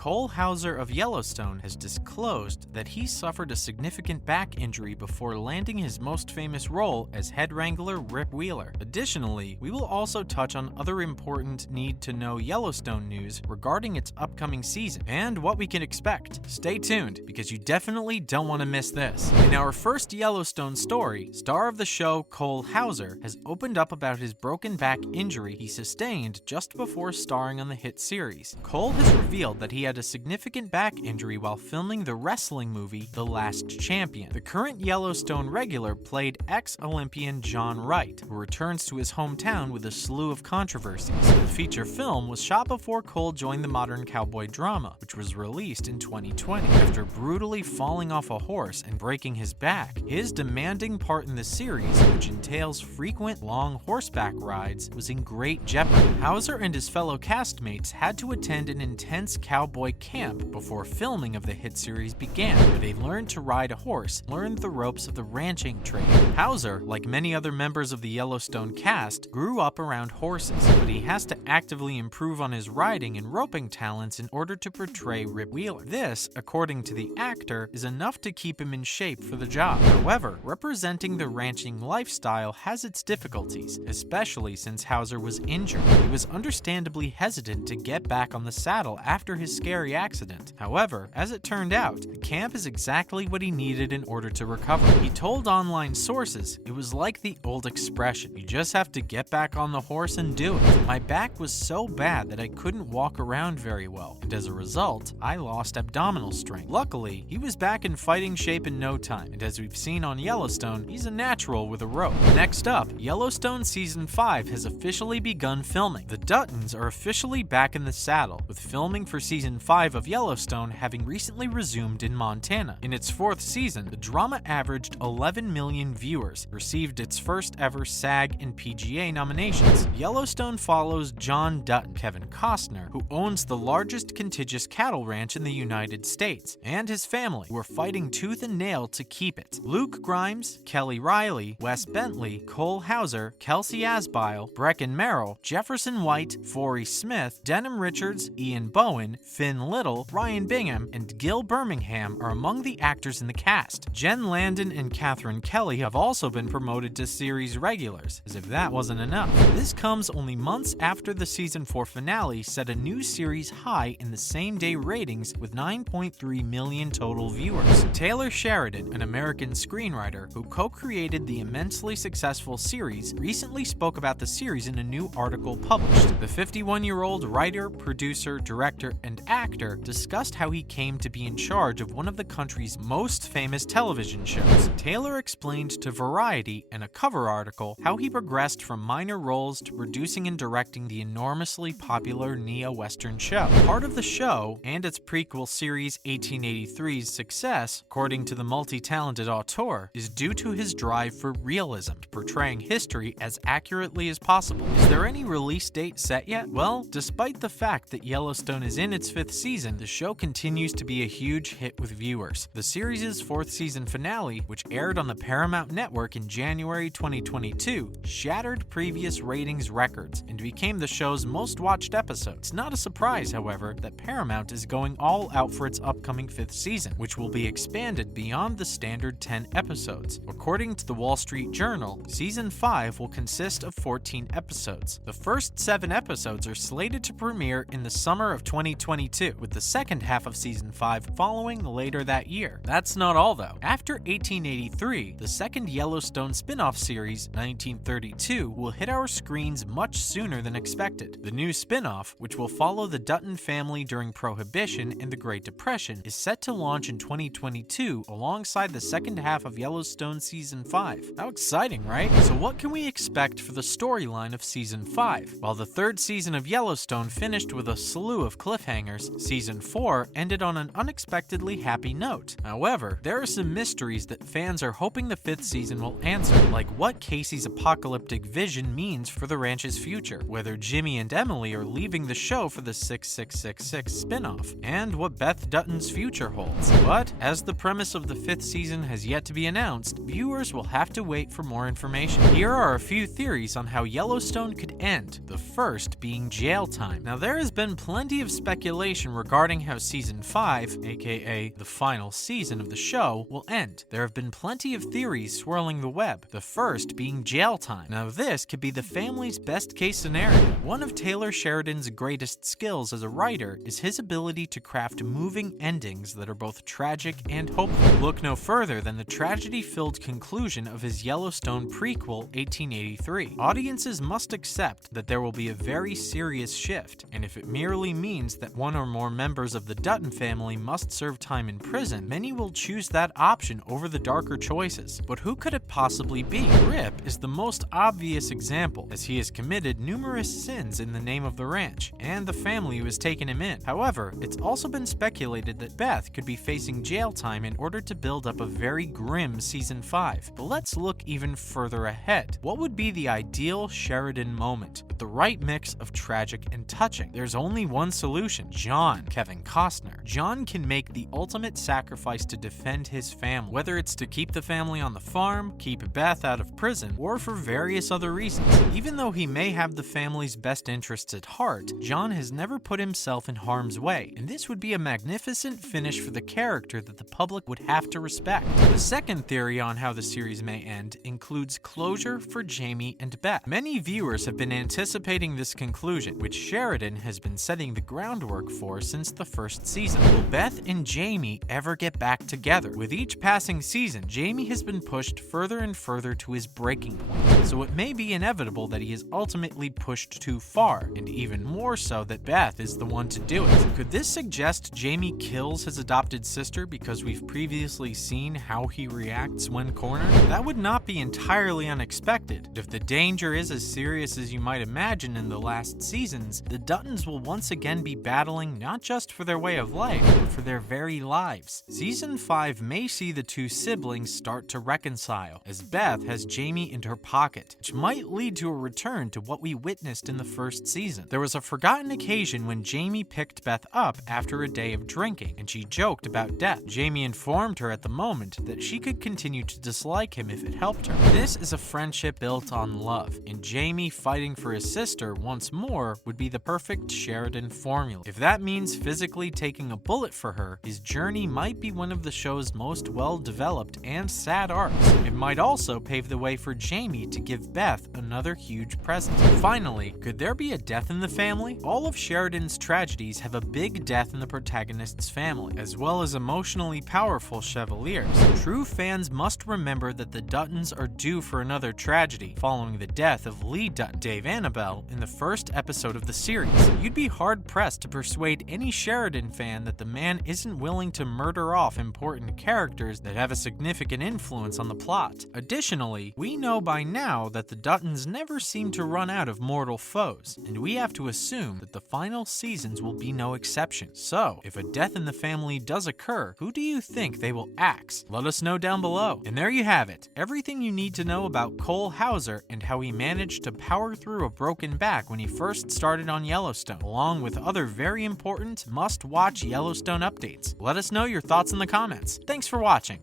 Cole Hauser of Yellowstone has disclosed that he suffered a significant back injury before landing his most famous role as head wrangler Rip Wheeler. Additionally, we will also touch on other important need-to-know Yellowstone news regarding its upcoming season and what we can expect. Stay tuned, because you definitely don't want to miss this. In our first Yellowstone story, star of the show Cole Hauser has opened up about his broken back injury he sustained just before starring on the hit series. Cole has revealed that he had a significant back injury while filming the wrestling movie The Last Champion. The current Yellowstone regular played ex-Olympian John Wright, who returns to his hometown with a slew of controversies. The feature film was shot before Cole joined the modern cowboy drama, which was released in 2020. After brutally falling off a horse and breaking his back, his demanding part in the series, which entails frequent long horseback rides, was in great jeopardy. Hauser and his fellow castmates had to attend an intense cowboy camp before filming of the hit series began, where they learned to ride a horse, learned the ropes of the ranching trade. Hauser, like many other members of the Yellowstone cast, grew up around horses, but he has to actively improve on his riding and roping talents in order to portray Rip Wheeler. This, according to the actor, is enough to keep him in shape for the job. However, representing the ranching lifestyle has its difficulties, especially since Hauser was injured. He was understandably hesitant to get back on the saddle after his scary accident. However, as it turned out, the camp is exactly what he needed in order to recover. He told online sources it was like the old expression, you just have to get back on the horse and do it. My back was so bad that I couldn't walk around very well, and as a result, I lost abdominal strength. Luckily, he was back in fighting shape in no time, and as we've seen on Yellowstone, he's a natural with a rope. Next up, Yellowstone Season 5 has officially begun filming. The Duttons are officially back in the saddle, with filming for Season 5 of Yellowstone having recently resumed in Montana. In its fourth season, the drama averaged 11 million viewers, received its first ever SAG and PGA nominations. Yellowstone follows John Dutton, Kevin Costner, who owns the largest contiguous cattle ranch in the United States, and his family, who are fighting tooth and nail to keep it. Luke Grimes, Kelly Reilly, Wes Bentley, Cole Hauser, Kelsey Asbile, Brecken Merrill, Jefferson White, Forey Smith, Denham Richards, Ian Bowen, Finn Little, Ryan Bingham, and Gil Birmingham are among the actors in the cast. Jen Landon and Catherine Kelly have also been promoted to series regulars, as if that wasn't enough. This comes only months after the Season 4 finale set a new series high in the same-day ratings with 9.3 million total viewers. Taylor Sheridan, an American screenwriter who co-created the immensely successful series, recently spoke about the series in a new article published. The 51-year-old writer, producer, director, and actor discussed how he came to be in charge of one of the country's most famous television shows. Taylor explained to Variety in a cover article how he progressed from minor roles to producing and directing the enormously popular neo-Western show. Part of the show, and its prequel series 1883's success, according to the multi-talented auteur, is due to his drive for realism, portraying history as accurately as possible. Is there any release date set yet? Well, despite the fact that Yellowstone is in its fifth season, the show continues to be a huge hit with viewers. The series' fourth season finale, which aired on the Paramount Network in January 2022, shattered previous ratings records and became the show's most watched episode. It's not a surprise, however, that Paramount is going all out for its upcoming fifth season, which will be expanded beyond the standard 10 episodes. According to the Wall Street Journal, Season 5 will consist of 14 episodes. The first 7 episodes are slated to premiere in the summer of 2022, with the second half of Season 5 following later that year. That's not all, though. After 1883, the second Yellowstone spin-off series, 1932, will hit our screens much sooner than expected. The new spin-off, which will follow the Dutton family during Prohibition and the Great Depression, is set to launch in 2022 alongside the second half of Yellowstone Season 5. How exciting, right? So what can we expect for the storyline of Season 5? While the third season of Yellowstone finished with a slew of cliffhangers, Season 4 ended on an unexpectedly happy note. However, there are some mysteries that fans are hoping the fifth season will answer, like what Casey's apocalyptic vision means for the ranch's future, whether Jimmy and Emily are leaving the show for the 6666 spin-off, and what Beth Dutton's future holds. But, as the premise of the fifth season has yet to be announced, viewers will have to wait for more information. Here are a few theories on how Yellowstone could end, the first being jail time. Now, there has been plenty of speculation speculation regarding how Season 5, aka the final season of the show, will end. There have been plenty of theories swirling the web, the first being jail time. Now this could be the family's best case scenario. One of Taylor Sheridan's greatest skills as a writer is his ability to craft moving endings that are both tragic and hopeful. Look no further than the tragedy-filled conclusion of his Yellowstone prequel, 1883. Audiences must accept that there will be a very serious shift, and if it merely means that one or more members of the Dutton family must serve time in prison, many will choose that option over the darker choices. But who could it possibly be? Rip is the most obvious example, as he has committed numerous sins in the name of the ranch, and the family who has taken him in. However, it's also been speculated that Beth could be facing jail time in order to build up a very grim Season 5. But let's look even further ahead. What would be the ideal Sheridan moment, with the right mix of tragic and touching? There's only one solution: John, Kevin Costner. John can make the ultimate sacrifice to defend his family, whether it's to keep the family on the farm, keep Beth out of prison, or for various other reasons. Even though he may have the family's best interests at heart, John has never put himself in harm's way, and this would be a magnificent finish for the character that the public would have to respect. The second theory on how the series may end includes closure for Jamie and Beth. Many viewers have been anticipating this conclusion, which Sheridan has been setting the groundwork for since the first season. Will Beth and Jamie ever get back together? With each passing season, Jamie has been pushed further and further to his breaking point, so it may be inevitable that he is ultimately pushed too far, and even more so that Beth is the one to do it. Could this suggest Jamie kills his adopted sister because we've previously seen how he reacts when cornered? That would not be entirely unexpected. If the danger is as serious as you might imagine in the last seasons, the Duttons will once again be battling not just for their way of life, but for their very lives. Season 5 may see the two siblings start to reconcile, as Beth has Jamie in her pocket, which might lead to a return to what we witnessed in the first season. There was a forgotten occasion when Jamie picked Beth up after a day of drinking, and she joked about death. Jamie informed her at the moment that she could continue to dislike him if it helped her. This is a friendship built on love, and Jamie fighting for his sister once more would be the perfect Sheridan formula. If that means physically taking a bullet for her, his journey might be one of the show's most well-developed and sad arcs. It might also pave the way for Jamie to give Beth another huge present. Finally, could there be a death in the family? All of Sheridan's tragedies have a big death in the protagonist's family, as well as emotionally powerful chevaliers. True fans must remember that the Duttons are due for another tragedy, following the death of lead Dutton, Dave Annabelle, in the first episode of the series. You'd be hard-pressed to persuade any Sheridan fan that the man isn't willing to murder off important characters that have a significant influence on the plot. Additionally, we know by now that the Duttons never seem to run out of mortal foes, and we have to assume that the final seasons will be no exception. So, if a death in the family does occur, who do you think they will axe? Let us know down below. And there you have it, everything you need to know about Cole Hauser and how he managed to power through a broken back when he first started on Yellowstone, along with other very important must-watch Yellowstone updates. Let us know your thoughts in the comments. Thanks for watching.